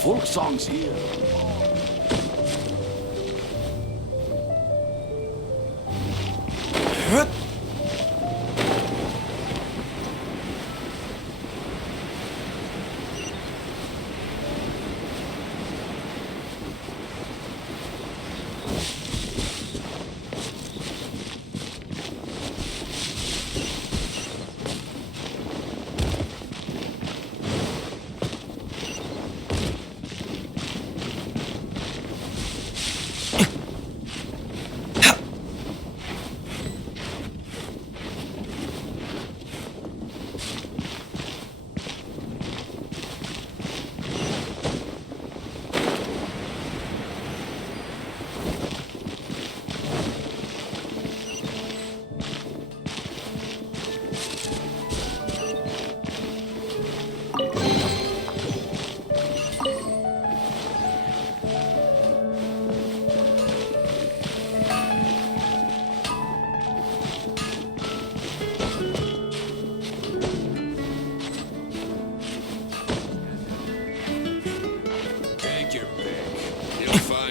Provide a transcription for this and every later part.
folk songs here.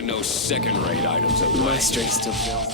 No second-rate items at My street's still filled.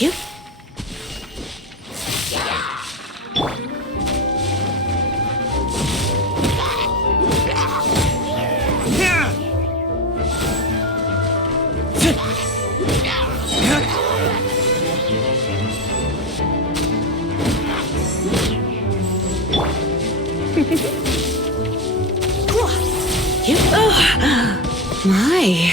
You? You? Oh, my.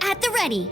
At the ready.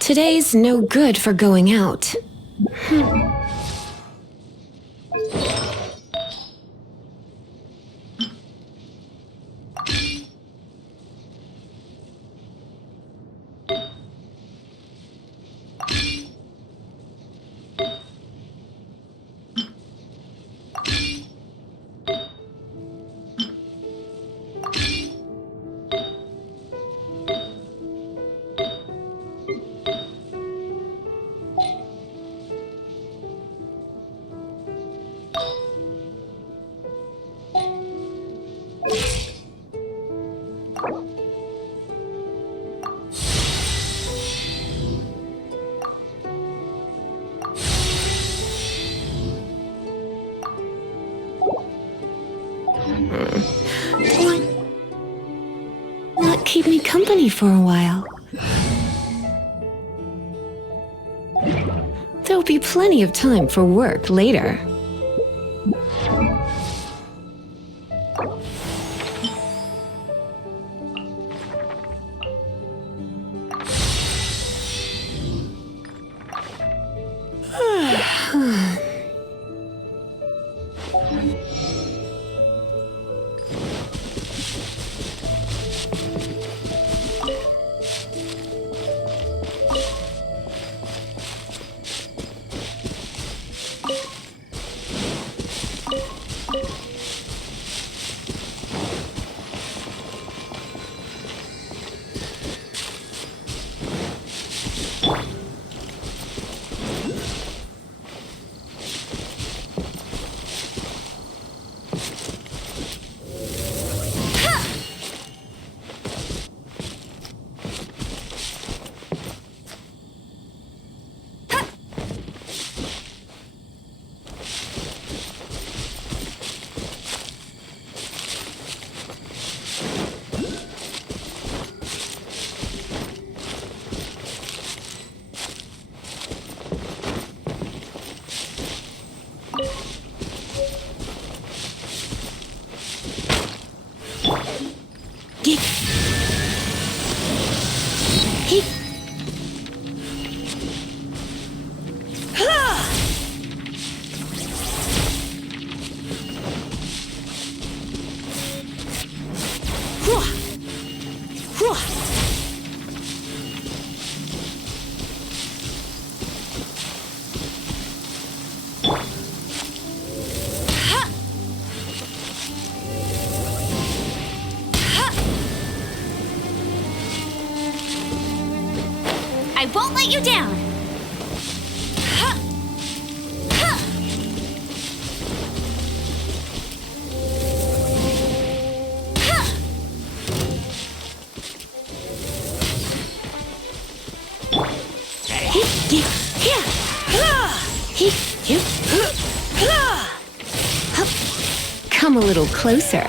Today's no good for going out. Why not keep me company for a while? There'll be plenty of time for work later. I won't let you down! Come a little closer.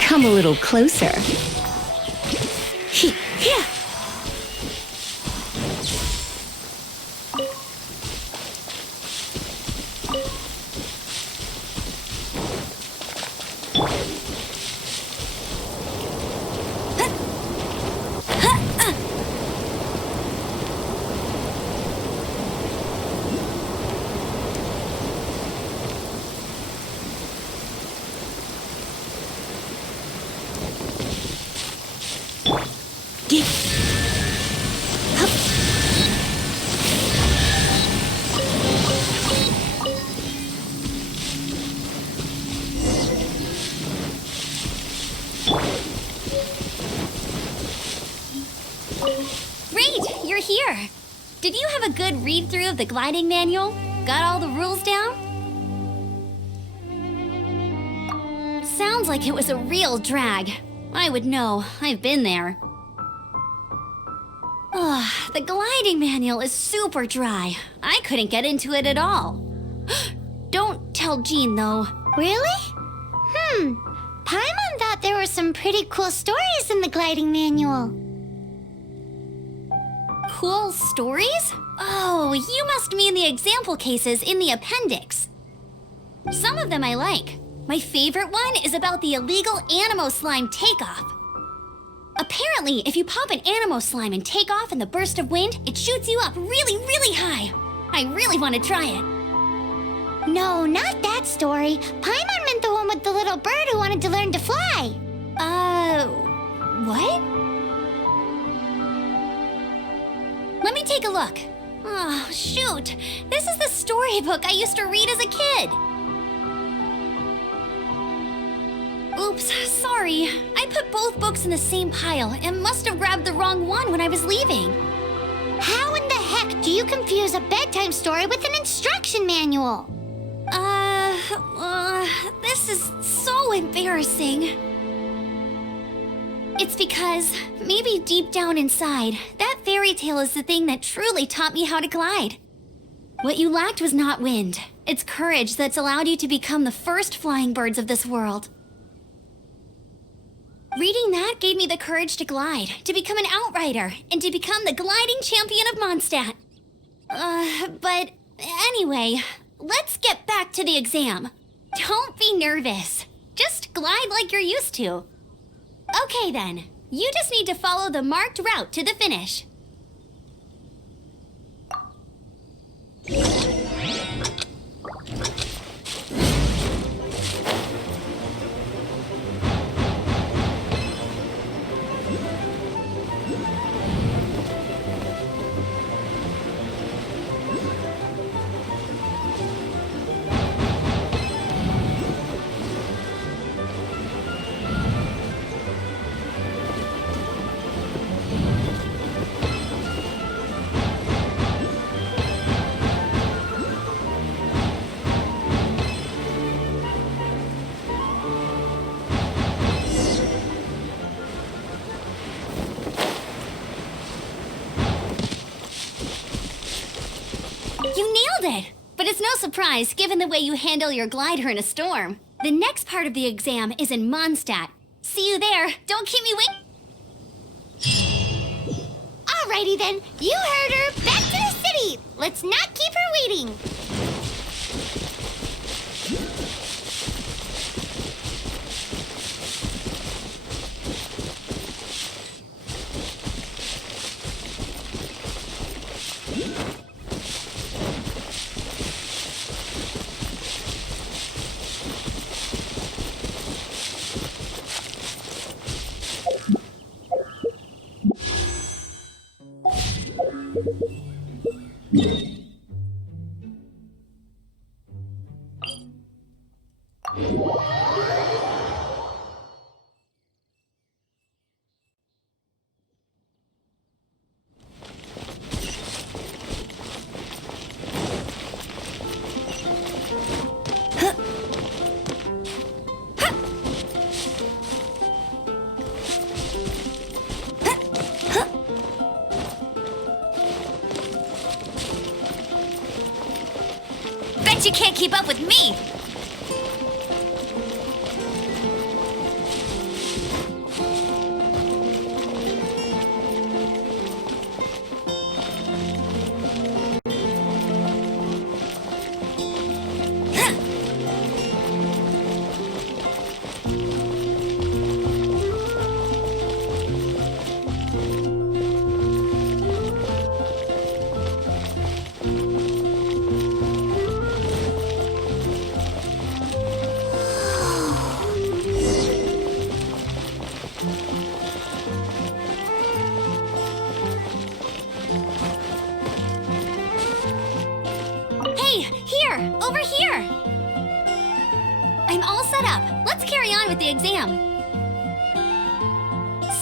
Come a little closer. Yeah. Great, you're here. Did you have a good read-through of the gliding manual? Got all the rules down? Sounds like it was a real drag. I would know. I've been there. The gliding manual is super dry. I couldn't get into it at all. Don't tell Jean, though. Really? Paimon thought there were some pretty cool stories in the gliding manual. Cool stories? Oh, you must mean the example cases in the appendix. Some of them I like. My favorite one is about the illegal Animo Slime takeoff. Apparently, if you pop an Animo Slime and take off in the burst of wind, it shoots you up really, really high. I really want to try it. No, not that story. Paimon meant the one with the little bird who wanted to learn to fly. What? Let me take a look. Oh, shoot. This is the storybook I used to read as a kid. Oops, sorry. I put both books in the same pile and must have grabbed the wrong one when I was leaving. How in the heck do you confuse a bedtime story with an instruction manual? This is so embarrassing. It's because, maybe deep down inside, that fairy tale is the thing that truly taught me how to glide. What you lacked was not wind. It's courage that's allowed you to become the first flying birds of this world. Reading that gave me the courage to glide, to become an outrider, and to become the gliding champion of Mondstadt. But anyway, let's get back to the exam. Don't be nervous. Just glide like you're used to. Okay then, you just need to follow the marked route to the finish. You nailed it! But it's no surprise, given the way you handle your glider in a storm. The next part of the exam is in Mondstadt. See you there. Don't keep me waiting. Alrighty then, you heard her. Back to the city. Let's not keep her waiting. Bet you can't keep up with me! Over here! I'm all set up. Let's carry on with the exam.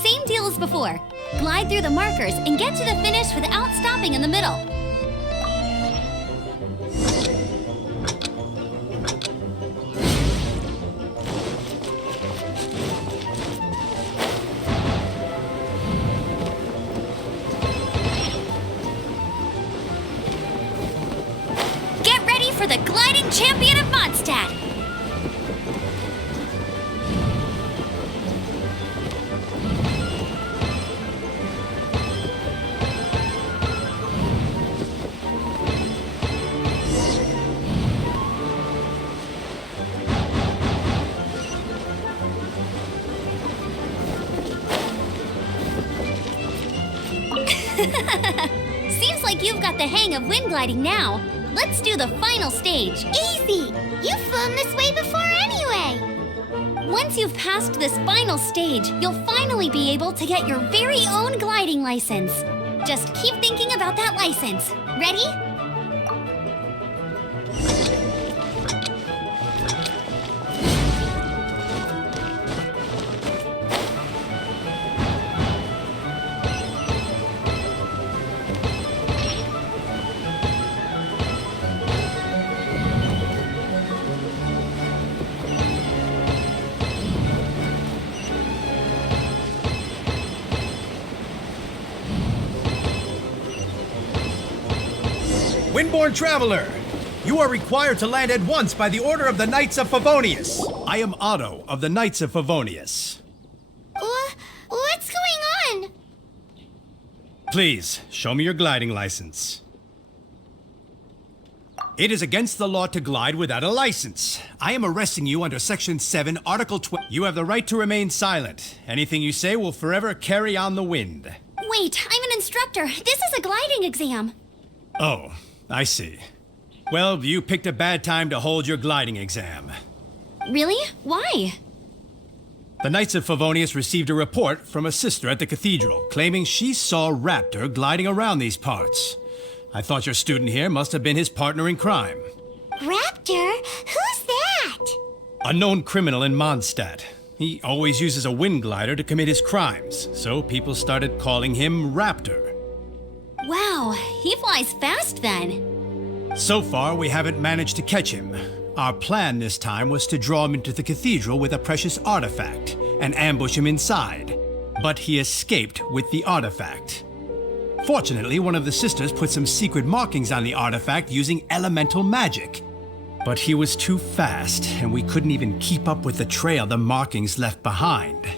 Same deal as before. Glide through the markers and get to the finish without stopping in the middle. Get ready for the gliding champion of Mondstadt! Seems like you've got the hang of wind gliding now. Let's do the final stage. Easy! You've flown this way before anyway! Once you've passed this final stage, you'll finally be able to get your very own gliding license. Just keep thinking about that license. Ready? Windborne Traveler, you are required to land at once by the order of the Knights of Favonius. I am Otto of the Knights of Favonius. What's going on? Please, show me your gliding license. It is against the law to glide without a license. I am arresting you under Section 7, Article 12. You have the right to remain silent. Anything you say will forever carry on the wind. Wait, I'm an instructor. This is a gliding exam. Oh, I see. Well, you picked a bad time to hold your gliding exam. Really? Why? The Knights of Favonius received a report from a sister at the cathedral claiming she saw Raptor gliding around these parts. I thought your student here must have been his partner in crime. Raptor? Who's that? A known criminal in Mondstadt. He always uses a wind glider to commit his crimes, so people started calling him Raptor. Wow, he flies fast then. So far, we haven't managed to catch him. Our plan this time was to draw him into the cathedral with a precious artifact and ambush him inside. But he escaped with the artifact. Fortunately, one of the sisters put some secret markings on the artifact using elemental magic. But he was too fast, and we couldn't even keep up with the trail the markings left behind.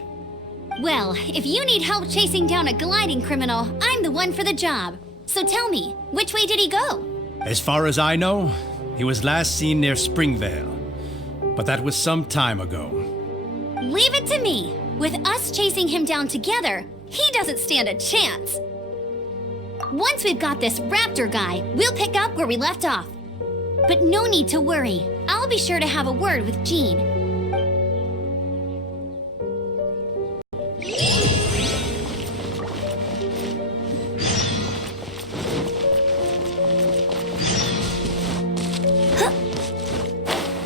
Well, if you need help chasing down a gliding criminal, I'm the one for the job. So tell me, which way did he go? As far as I know, he was last seen near Springvale. But that was some time ago. Leave it to me. With us chasing him down together, he doesn't stand a chance. Once we've got this Raptor guy, we'll pick up where we left off. But no need to worry. I'll be sure to have a word with Jean.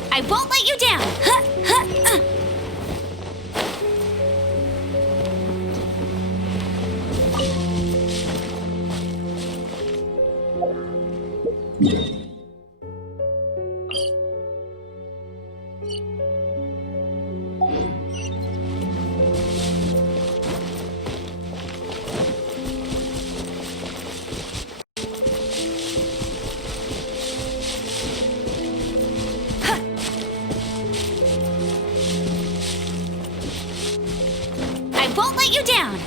I won't let you down! I won't let you down!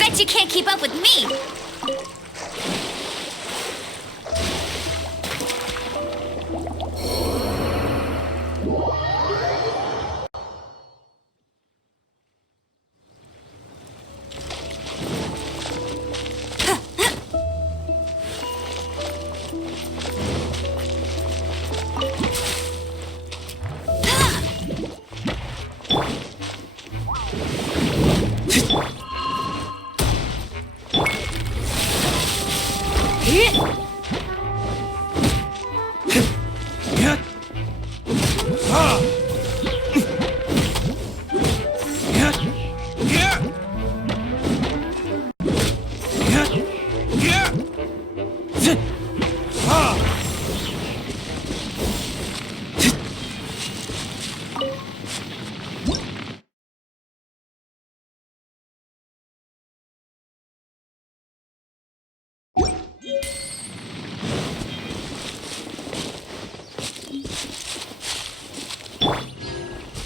Bet you can't keep up with me!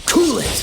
Cool it!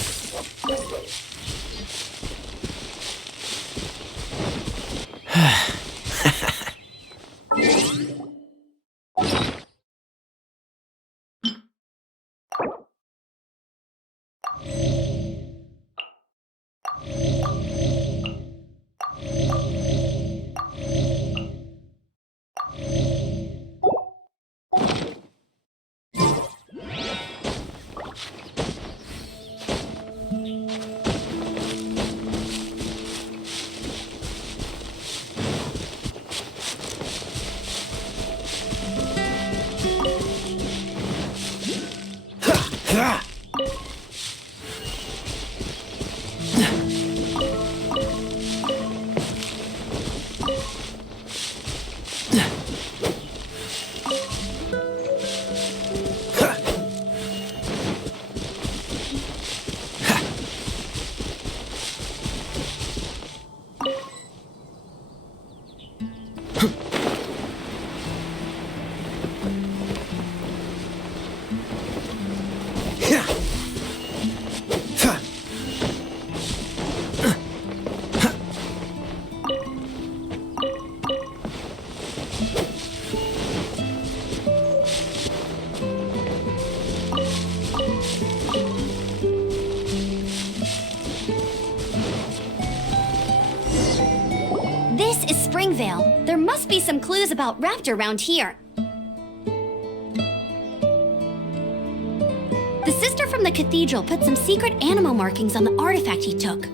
This is Springvale. There must be some clues about Raptor around here. The sister from the cathedral put some secret animal markings on the artifact he took.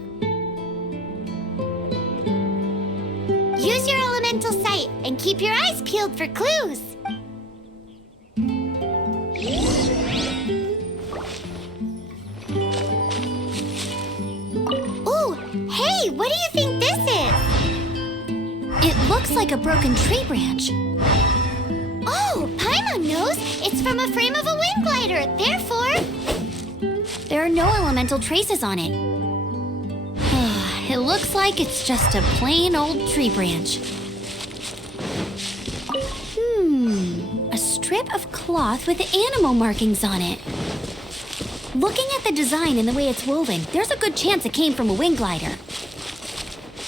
Use your elemental sight and keep your eyes peeled for clues. Ooh, hey, what do you think this is? It looks like a broken tree branch. Oh, Paimon knows. It's from a frame of a wind glider. Therefore, There are no elemental traces on it. It looks like it's just a plain old tree branch. A strip of cloth with animal markings on it. Looking at the design and the way it's woven, there's a good chance it came from a wind glider.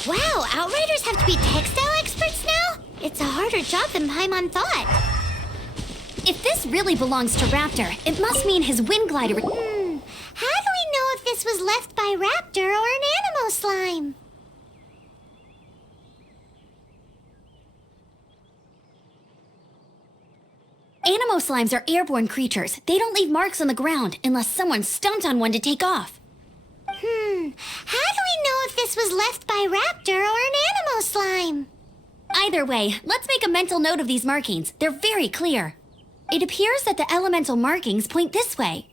wow, Outriders have to be textile experts now? It's a harder job than Paimon thought. If this really belongs to Raptor, it must mean his wind glider. How do we know if this was left by Raptor or an animal slime? Animo slimes are airborne creatures. They don't leave marks on the ground unless someone stomped on one to take off. How do we know if this was left by Raptor or an animal slime? Either way, let's make a mental note of these markings. They're very clear. It appears that the elemental markings point this way.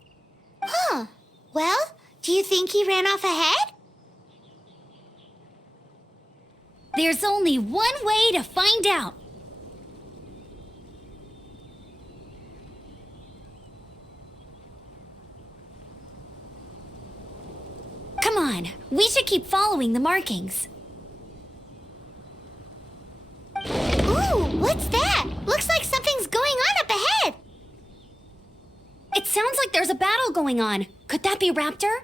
Huh. Well, do you think he ran off ahead? There's only one way to find out. Come on, we should keep following the markings. Ooh, what's that? Looks like something's going on up ahead. It sounds like there's a battle going on. Could that be Raptor?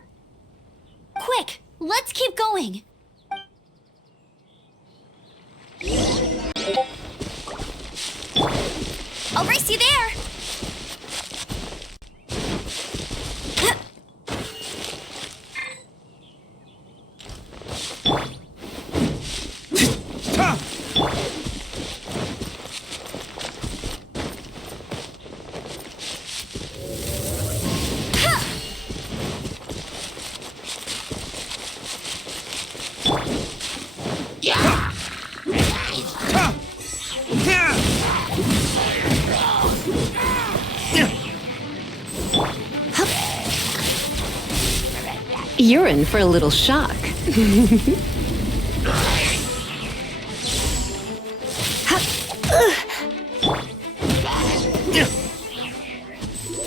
Quick, let's keep going. I'll race you there! You're in for a little shock.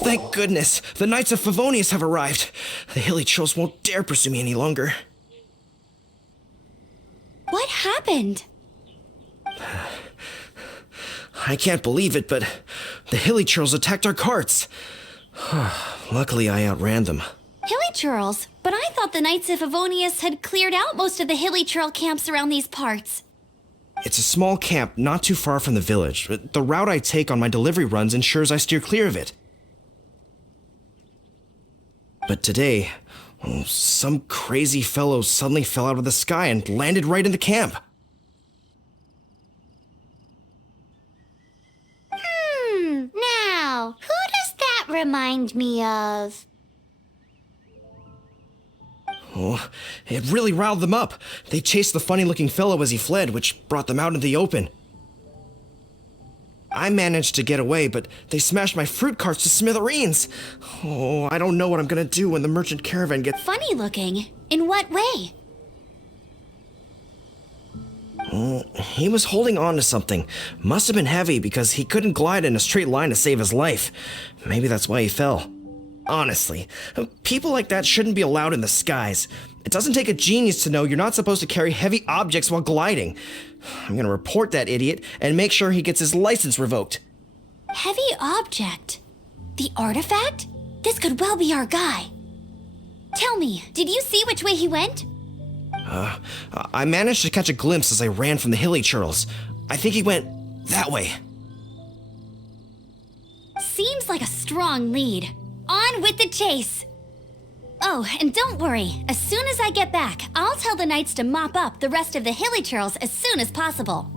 Thank goodness, the Knights of Favonius have arrived. The hilly trolls won't dare pursue me any longer. What happened? I can't believe it, but the hilly trolls attacked our carts. Luckily, I outran them. Hilly churls? But I thought the Knights of Favonius had cleared out most of the hilly churl camps around these parts. It's a small camp not too far from the village. The route I take on my delivery runs ensures I steer clear of it. But today, some crazy fellow suddenly fell out of the sky and landed right in the camp. Now, who does that remind me of? Oh, it really riled them up. They chased the funny-looking fellow as he fled, which brought them out into the open. I managed to get away, but they smashed my fruit carts to smithereens. Oh, I don't know what I'm gonna do when the merchant caravan gets... Funny looking? In what way? He was holding on to something. Must have been heavy because he couldn't glide in a straight line to save his life. Maybe that's why he fell. Honestly, people like that shouldn't be allowed in the skies. It doesn't take a genius to know you're not supposed to carry heavy objects while gliding. I'm gonna report that idiot and make sure he gets his license revoked. Heavy object? The artifact? This could well be our guy. Tell me, did you see which way he went? I managed to catch a glimpse as I ran from the hilly churls. I think he went that way. Seems like a strong lead. On with the chase! Oh, and don't worry. As soon as I get back, I'll tell the knights to mop up the rest of the hilly churls as soon as possible.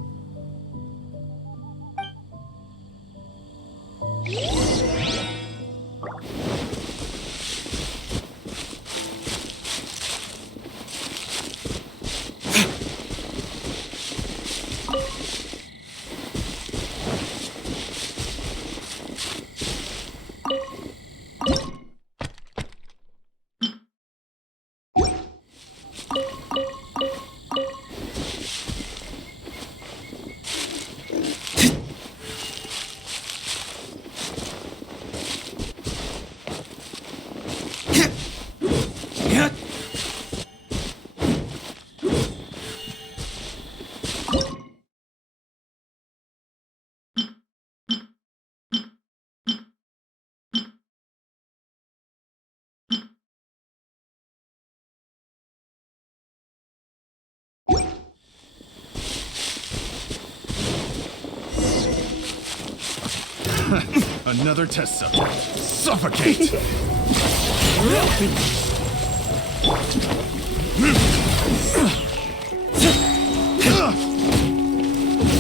Another test subject. Suffocate!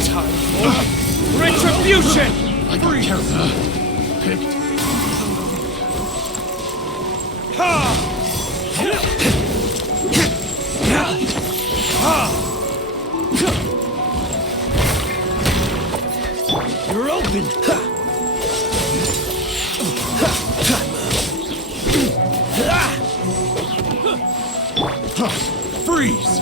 Time for retribution! Like a character. Picked. You're open! Freeze!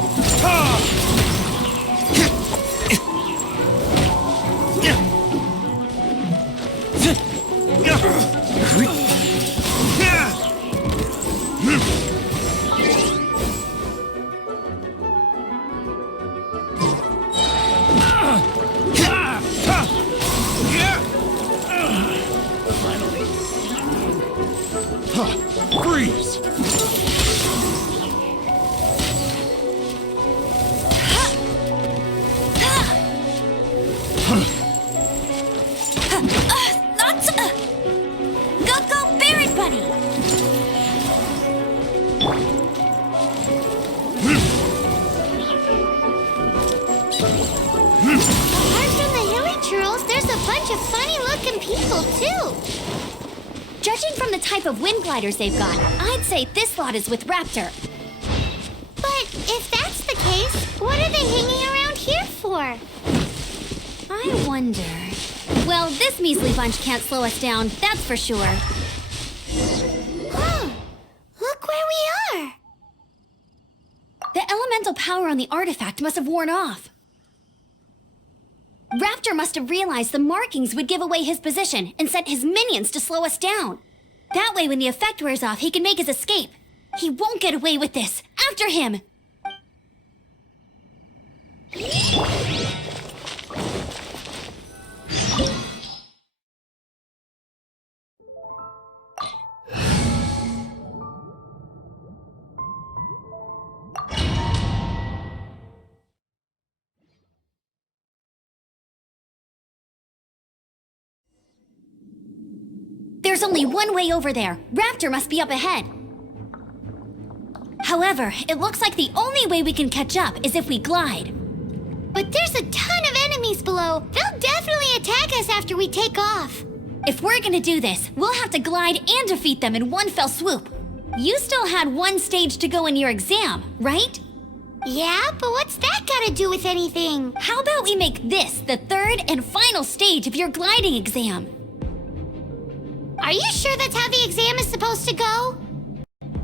Freeze! useful, too. Judging from the type of wind gliders they've got, I'd say this lot is with Raptor. But if that's the case, what are they hanging around here for? I wonder... Well, this measly bunch can't slow us down, that's for sure. Huh. Look where we are. The elemental power on the artifact must have worn off. Raptor must have realized the markings would give away his position and sent his minions to slow us down. That way, when the effect wears off, he can make his escape. He won't get away with this. After him! There's only one way over there. Raptor must be up ahead. However, it looks like the only way we can catch up is if we glide. But there's a ton of enemies below. They'll definitely attack us after we take off. If we're gonna do this, we'll have to glide and defeat them in one fell swoop. You still had one stage to go in your exam, right? Yeah, but what's that gotta do with anything? How about we make this the third and final stage of your gliding exam? Are you sure that's how the exam is supposed to go?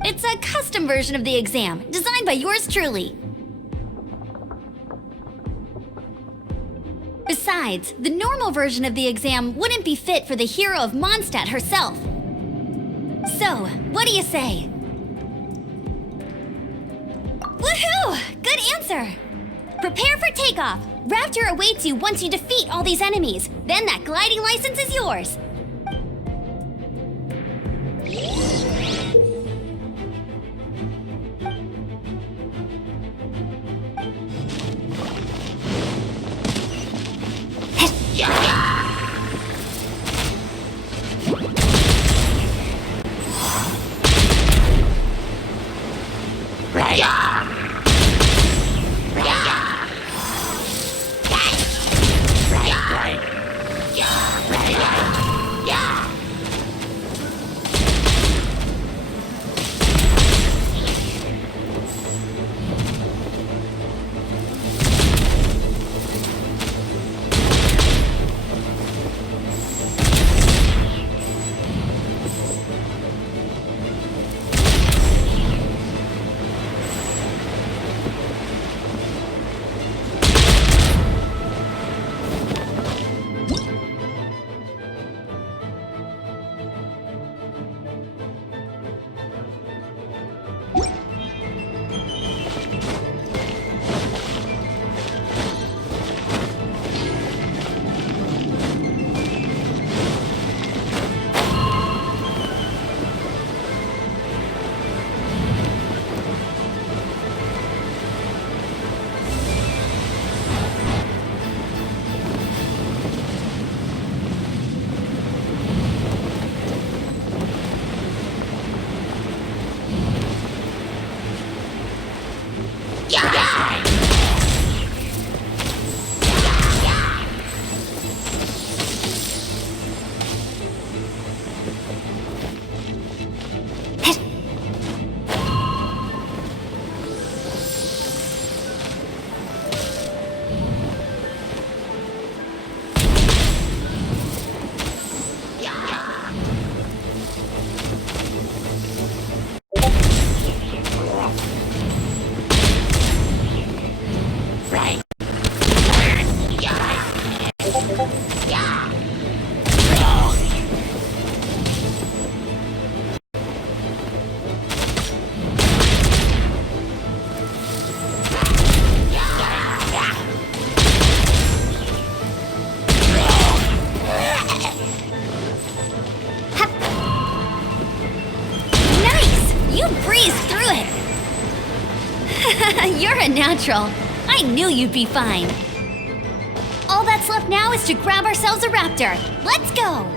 It's a custom version of the exam, designed by yours truly. Besides, the normal version of the exam wouldn't be fit for the hero of Mondstadt herself. So, what do you say? Woohoo! Good answer! Prepare for takeoff! Raptor awaits you once you defeat all these enemies. Then that gliding license is yours. You're a natural. I knew you'd be fine. All that's left now is to grab ourselves a raptor. Let's go!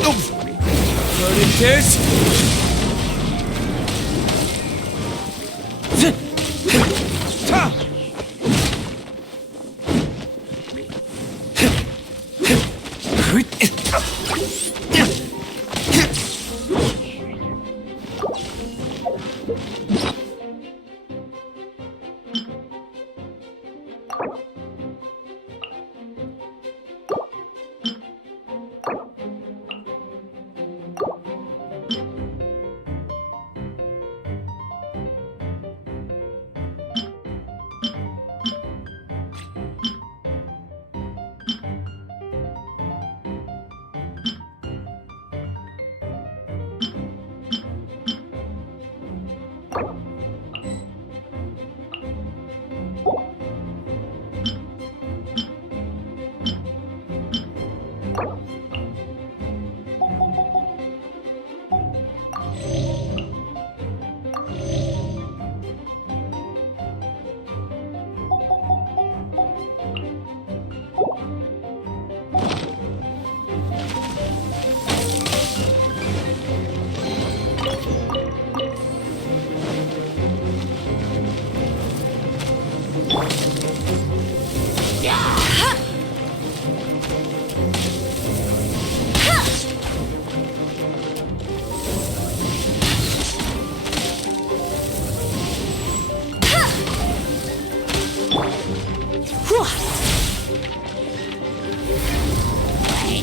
it is!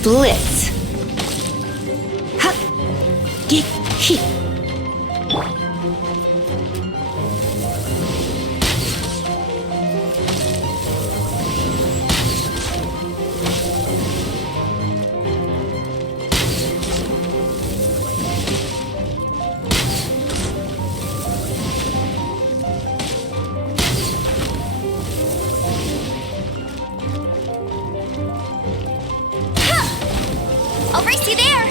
Blitz. Ha. Get he. I'll race you there!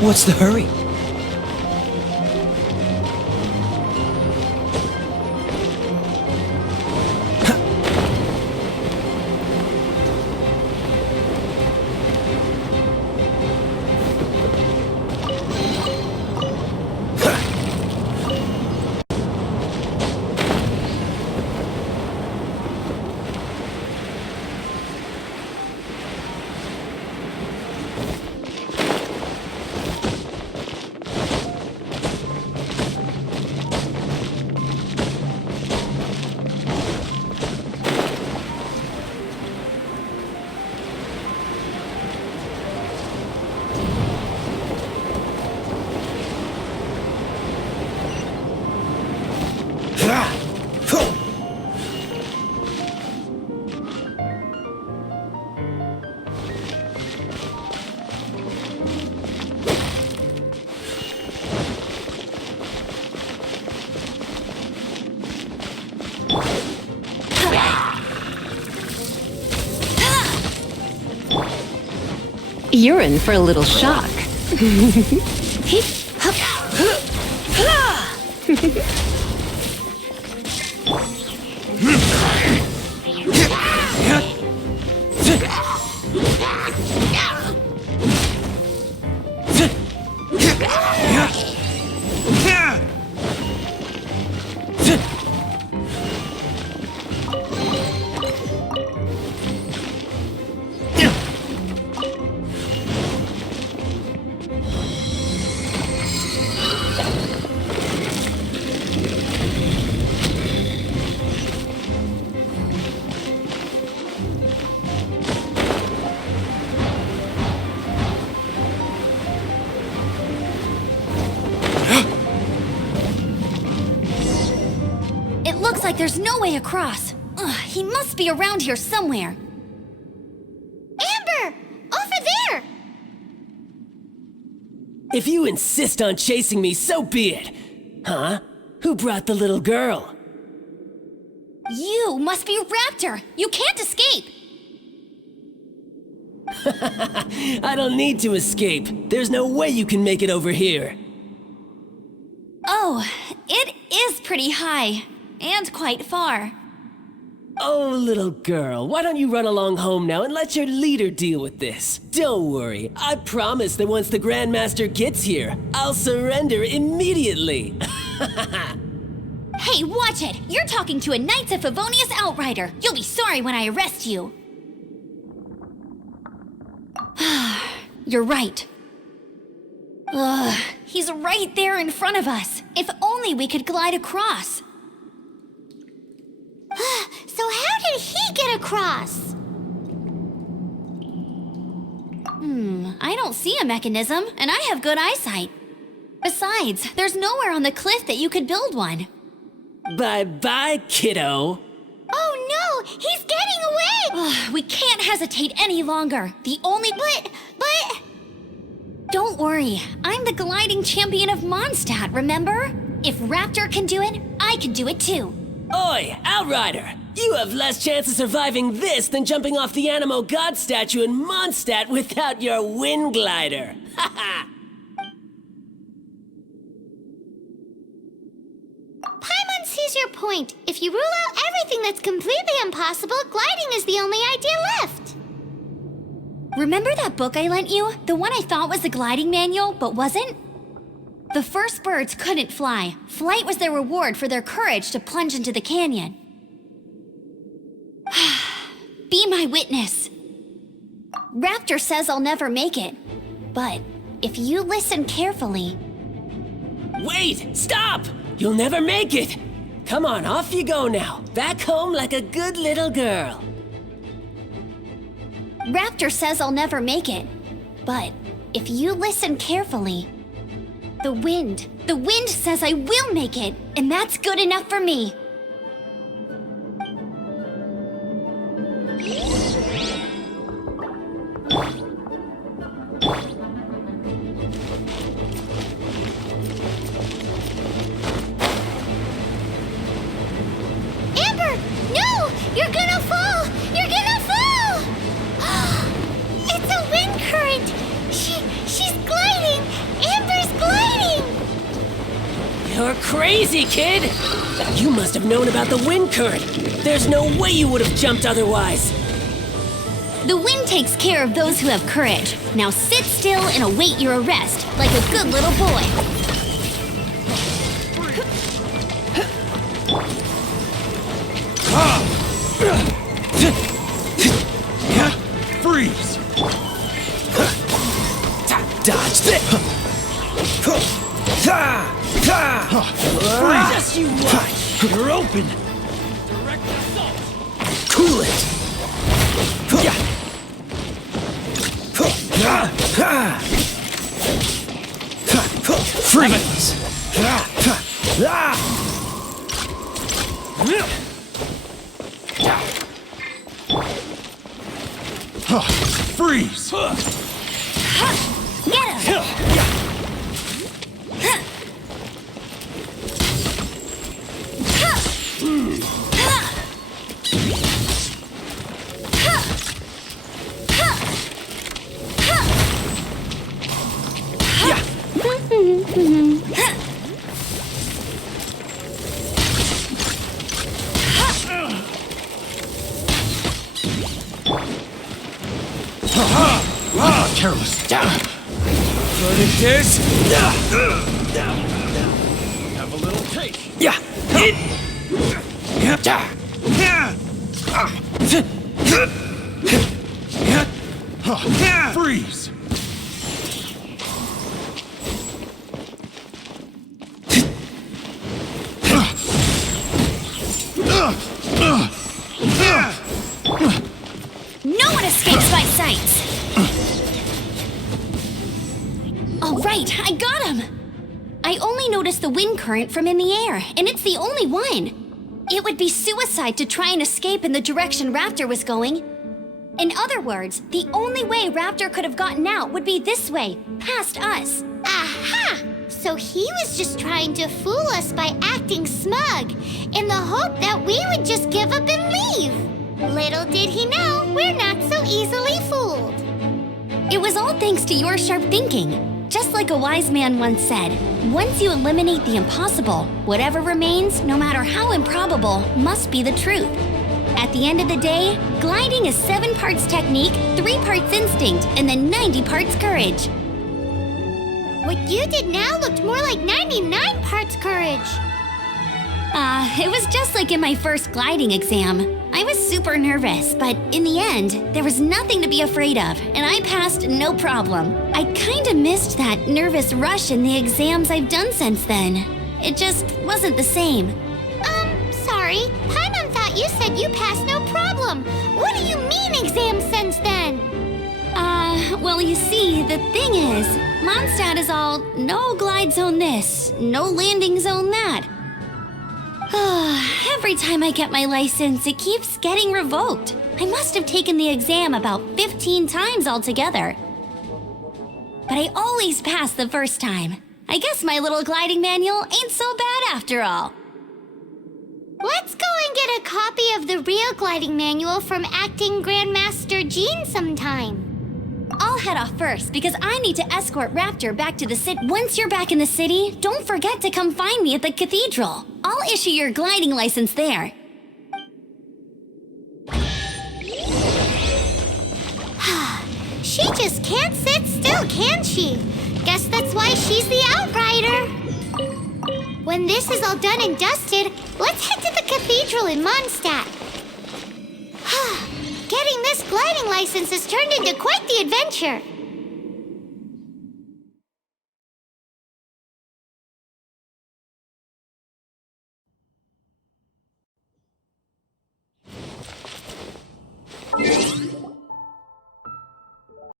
What's the hurry? You're in for a little shock. It looks like there's no way across. Ugh, he must be around here somewhere. If you insist on chasing me, so be it. Huh? Who brought the little girl? You must be Raptor! You can't escape! I don't need to escape. There's no way you can make it over here. Oh, it is pretty high. And quite far. Oh, little girl, why don't you run along home now and let your leader deal with this? Don't worry, I promise that once the Grandmaster gets here, I'll surrender immediately. Hey, watch it! You're talking to a Knights of Favonius outrider! You'll be sorry when I arrest you! You're right. Ugh, he's right there in front of us. If only we could glide across. So how did he get across? I don't see a mechanism, and I have good eyesight. Besides, there's nowhere on the cliff that you could build one. Bye-bye, kiddo. Oh no, he's getting away! Ugh, we can't hesitate any longer. The only... But... Don't worry, I'm the gliding champion of Mondstadt, remember? If Raptor can do it, I can do it too. Oi, Outrider! You have less chance of surviving this than jumping off the Animo God statue in Mondstadt without your wind glider. Haha! Paimon sees your point. If you rule out everything that's completely impossible, gliding is the only idea left. Remember that book I lent you? The one I thought was the gliding manual, but wasn't? The first birds couldn't fly. Flight was their reward for their courage to plunge into the canyon. Be my witness. Raptor says I'll never make it. But if you listen carefully... Wait! Stop! You'll never make it! Come on, off you go now. Back home like a good little girl. Raptor says I'll never make it. But if you listen carefully... The wind says I will make it, and that's good enough for me. Amber! No! You're gonna fall! You're gonna fall! It's a wind current! She's gliding! Amber's gliding! You're crazy, kid! You must have known about the wind current. There's no way you would have jumped otherwise. The wind takes care of those who have courage. Now sit still and await your arrest, like a good little boy. Freeze! Dodge this! Just you watch! You're open! Cool it! Freeze! Freeze! Get him! Careless. Furniture. Have a little taste. Yeah! Freeze! No one escapes my sights! All right, I got him! I only noticed the wind current from in the air, and it's the only one. It would be suicide to try and escape in the direction Raptor was going. In other words, the only way Raptor could have gotten out would be this way, past us. Aha! So he was just trying to fool us by acting smug, in the hope that we would just give up and leave. Little did he know, we're not so easily fooled. It was all thanks to your sharp thinking. Just like a wise man once said, once you eliminate the impossible, whatever remains, no matter how improbable, must be the truth. At the end of the day, gliding is 7 parts technique, 3 parts instinct, and then 90 parts courage. What you did now looked more like 99 parts courage. It was just like in my first gliding exam. I was super nervous, but in the end, there was nothing to be afraid of, and I passed no problem. I kinda missed that nervous rush in the exams I've done since then. It just wasn't the same. Sorry. Paimon thought you said you passed no problem. What do you mean exam since then? Well, you see, the thing is, Mondstadt is all no glide zone this, no landing zone that. Every time I get my license, it keeps getting revoked. I must have taken the exam about 15 times altogether. But I always pass the first time. I guess my little gliding manual ain't so bad after all. Let's go and get a copy of the real gliding manual from Acting Grandmaster Jean sometime. I'll head off first because I need to escort Raptor back to the city. Once you're back in the city, don't forget to come find me at the cathedral. I'll issue your gliding license there. She just can't sit still, can she? Guess that's why she's the outrider. When this is all done and dusted, let's head to the cathedral in Mondstadt. Getting this gliding license has turned into quite the adventure.